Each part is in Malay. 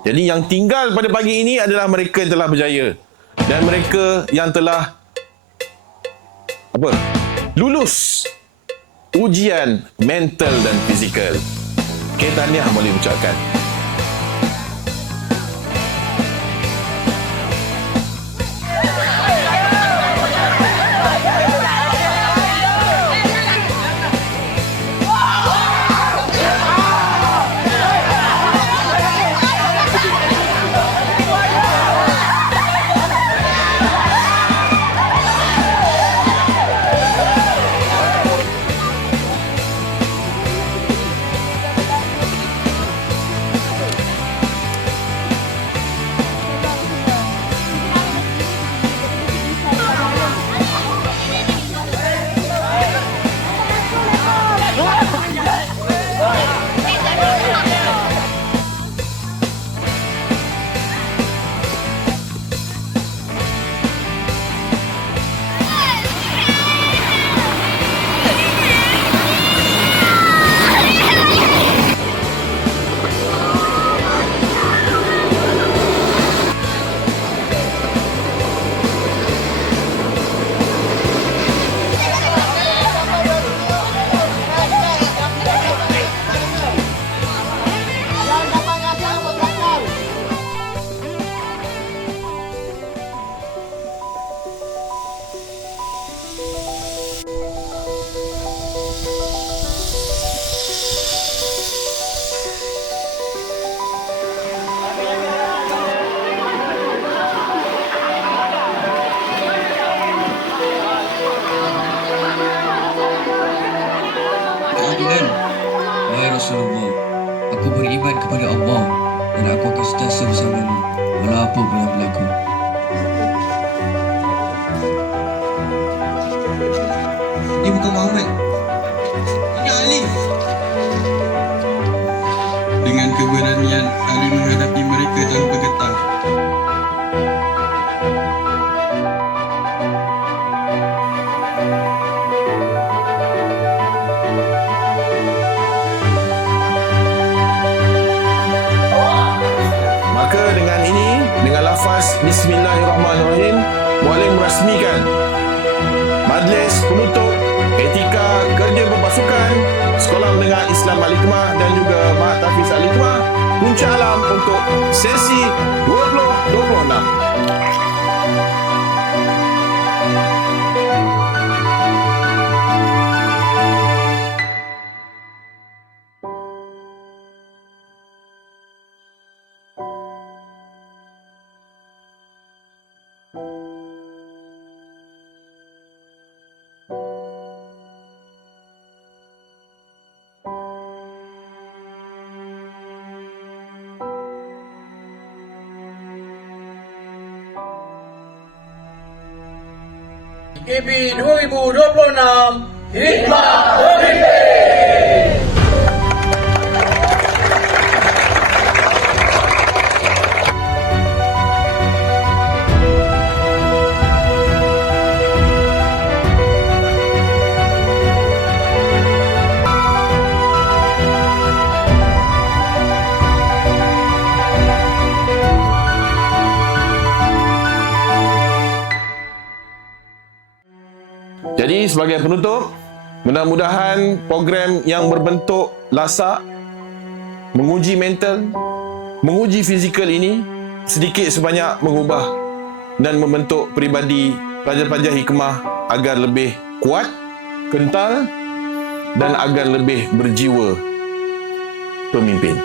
Jadi yang tinggal pada pagi ini adalah mereka yang telah berjaya dan mereka yang telah lulus ujian mental dan fizikal. Okay, tahniah boleh ucapkan. Keadilan. Wahai Rasulullah, aku beriman kepada Allah dan aku akan sentiasa bersamamu walau apa pun yang berlaku. Ini bukan Muhammad. Ini Ali. Dengan keberanian, Ali menghadapi mereka tanpa getar. Maka dengan ini, dengan lafaz Bismillahirrahmanirrahim, muallim merasmikan Majlis Penutup Etika Kerja Berpasukan Sekolah Menengah Islam Al-Hikmah dan juga Mahat Tahfiz Al-Hikmah Puncak Alam untuk sesi 2026. KB 2026 Hikmah Pemimpin. Jadi sebagai penutup, mudah-mudahan program yang berbentuk lasak, menguji mental, menguji fizikal ini sedikit sebanyak mengubah dan membentuk peribadi pelajar-pelajar hikmah agar lebih kuat, kental dan agar lebih berjiwa pemimpin.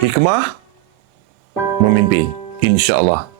Hikmah memimpin, insya-Allah.